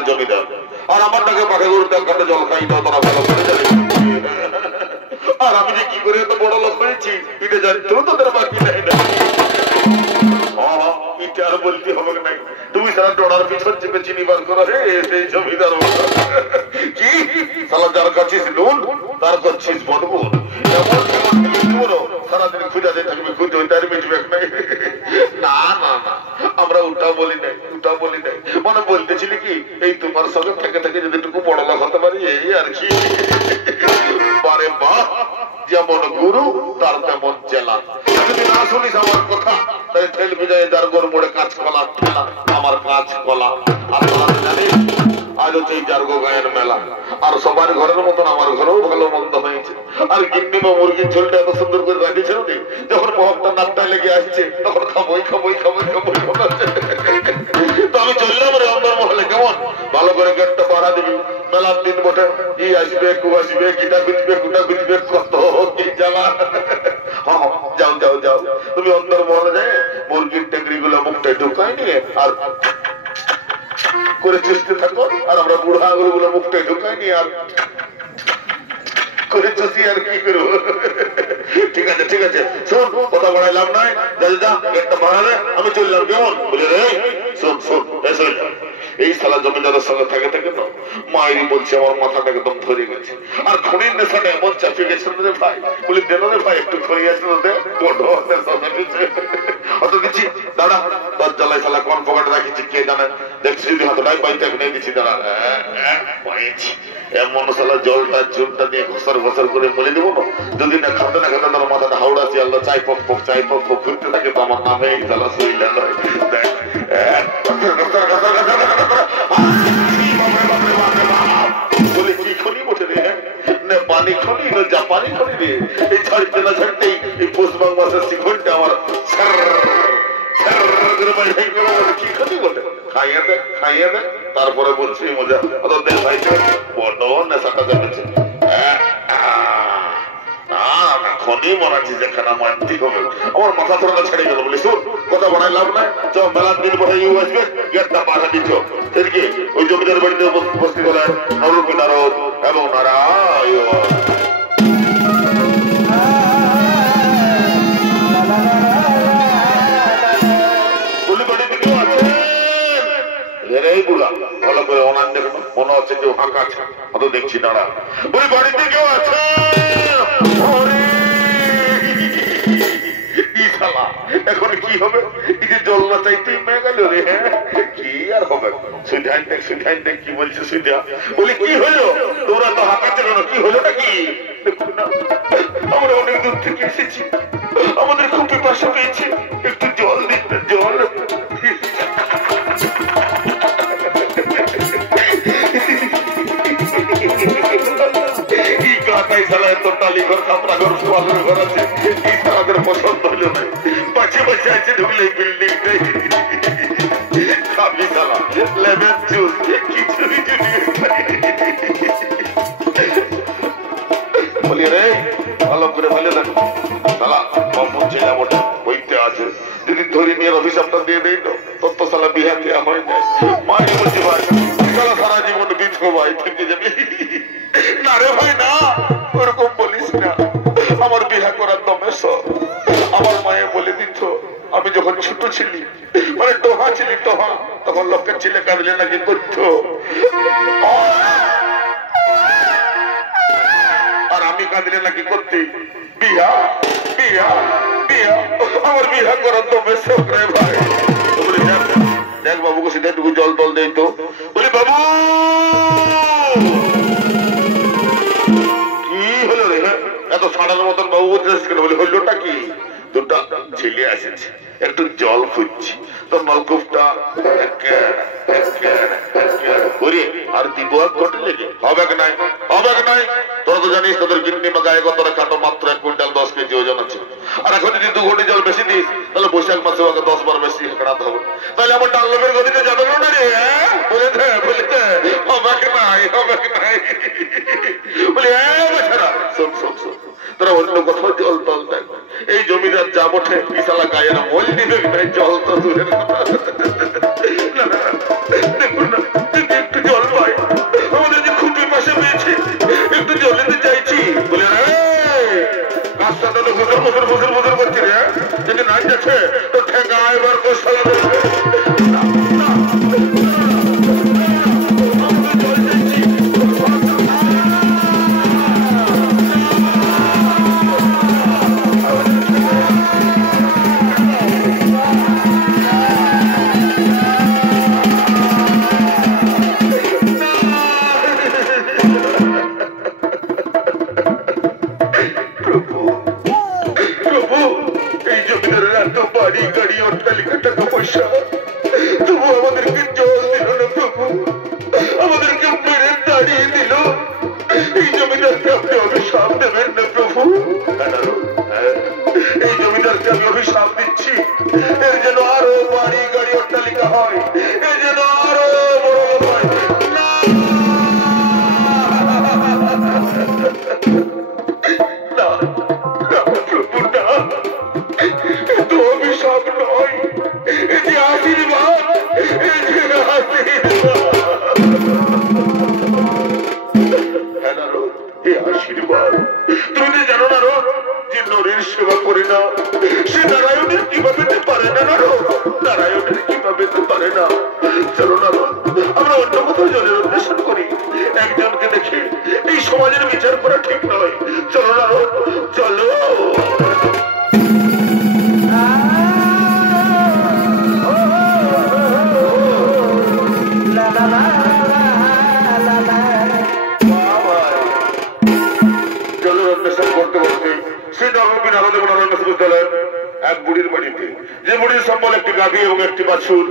আমাদের জমিদার আর আমার টাকে পাখে গরুর কাটা জল খাই না তারা ভালো করে জানি আর আমি যে কি করে এত বড় লোক হয়েছি এটা জানি তো তোদের বাকি নাই না এটা আর বলতে হবে না তুমি সারা ডোনার পিছন চেপে চিনি বার করো রে সেই জমিদার কি সালা যার কাছে লোন তার কাছে বদবুন এমন সারাদিন খুঁজা দিয়ে থাকবে খুঁজে তার মিটবে না না না আমরা ওটা বলি নাই মানে বলতেছিলি কি এই তোমার সঙ্গে থেকে থেকে যদিটুকু বড় লোক হতে পারি এই আর কি বারে বাহ যেমন গুরু তার তেমন জেলা যদি না শুনিস আমার কথা তাই ঠেল বিজয়ে যার গোর মোড়ে কাজ কলা ঠেলা আমার কাজ কলা আর জানিস আজ হচ্ছে এই জার্গো গায়ের মেলা আর সবার ঘরের মতন আমার ঘরেও ভালো মন্দ হয়েছে আর গিন্নি বা মুরগির ঝোলটা এত সুন্দর করে রাখিছে যখন মহকটা নাকটা লেগে আসছে তখন খাবোই তো আমি চললাম রে অন্দর মহলে কেমন ভালো করে গেটটা পাড়া দিবি মেলার দিন বটে ই আসবে কু আসবে গিটা খুঁজবে কত কি জ্বালা যাও তুমি অন্দর মহলে যায় মুরগির টেকরি গুলো মুখটা ঢুকাই নিয়ে আর করে চুষতে থাকো আর আমরা বুড়া আঙুল গুলো মুখটা ঢুকাই নিয়ে আর করে চুষি আর কি করবো ঠিক আছে শোন কথা বাড়াইলাম নাই যা একটা বাড়ালে আমি চললাম কেমন বলে রে শোন এসে এই সালা জমিদারের সঙ্গে থাকে তো মায়েরই বলছে আমার মাথাটা একদম ধরে গেছে আর খনির নেশাটা এমন চাপিয়ে গেছে রে ভাই বলি দেন রে ভাই একটু খনি আছে অত দিচ্ছি দাদা তোর জ্বালায় সালা কোন পকেটে রাখিছি কে জানে দেখছি যদি হাতটাই পাইতে নিয়ে দিচ্ছি দাদা পাইছি এমন সালা জলটা চুনটা দিয়ে ঘষর করে বলে দেবো না যদি না খাতে তার মাথাটা হাওড়া শিয়াল্লা চাই পক ঘুরতে থাকে তো আমার নামে এই জ্বালা শরীর দেখ বলে কি খনি বটে রে পানি খনি না জাপানি খনি রে এই ছাড়তে না ছাড়তেই এই পশ্চিমবঙ্গ মাসের শিখনটা আমার কি খনি বটে খাইয়ে দে তারপরে বলছি মজা অত দেখ ভাই বড় নেশাটা জমেছে খনি মনাচ্ছি যেখানে মানতে হবে আমার মাথা ধরাটা ছেড়ে গেল বলি শোন কথা বানাই লাভ নাই চ মেলার দিন পরে ইউ আসবে গেটটা পাঠা দিচ্ছ সেদিকে ওই জমিদার বাড়িতে উপস্থিত হলেন নরূপী নারদ এবং নারায়ণ ভালো করে অনান দেখো মনে হচ্ছে কেউ ফাঁকা আছে অত দেখছি দাঁড়া ওই বাড়িতে কেউ আছে এখন কি হবে এই যে জল না চাইতেই মেয়ে গেল রে কি আর হবে সুধান দেখ কি বলছে সুধা বলি কি হলো তোরা তো হাঁকাচ্ছে কেন কি হলো নাকি দেখুন না আমরা অনেক দূর থেকে এসেছি আমাদের খুব পিপাসা পেয়েছে একটু জল দিন জল পছন্দ হলো না পাশে আছে ঢুকলে বিল্ডিং খাবি সালা লেমন জুস বলি রে ভালো করে ভালো দেখো সালা কম্পন ছেলে মোটা বইতে আছে যদি ধরে নিয়ে অভিশাপটা দিয়ে দেই তো তোর তো সালা বিহার দেওয়া হয় না মায়ের বলছে ভাই সালা সারা জীবন দিচ্ছ ভাই থেকে যাবি না রে ভাই না ওরকম বলিস না আমার বিহা করার দমে আমার মায়ে বলে দিচ্ছ আমি যখন ছোট ছিলি মানে টোহা ছিলি তখন লোকের ছেলে কাঁদলে নাকি করতো আর আমি কাঁদলে নাকি করতে বিয়া আমার বিহা করার দমে রে ভাই বলি দেখ বাবুকে সেটাটুকু জল টল দেই তো বলি বাবু কি হলো রে এত সাড়ার মতন বাবু বলতেছিস কেন বলি হইলোটা কি দুটা ছেলে আসেছে একটু জল খুঁজছি তো নলকূপটা আর দিব ঘটে লেগে হবে নাই তোরা তো জানিস তোদের গিন্নি বা গায়ে কতটা কাটো মাত্র 1 কুইন্টাল 10 কেজি ওজন আছে আর এখন যদি 2 ঘটি জল বেশি দিস তাহলে বৈশাখ মাসে ওকে 10 বার বেশি হেঁকড়াতে হবে তাহলে আমার ডাল্লবের গতিতে যাবে না রে বলে দে হবে নাই বলে শোন তোরা অন্য কোথাও জল টল দেখ এই জমিদার যা বটে বিশালা গায়ে না মল দিবে জল তো দূরের কথা দেখুন না একটু জল গেছে তো ঠেঙ্গা এবার গোসালা দেবে এক বুড়ির বাড়িতে যে বুড়ির সম্বল একটি গাভী এবং একটি বাছুর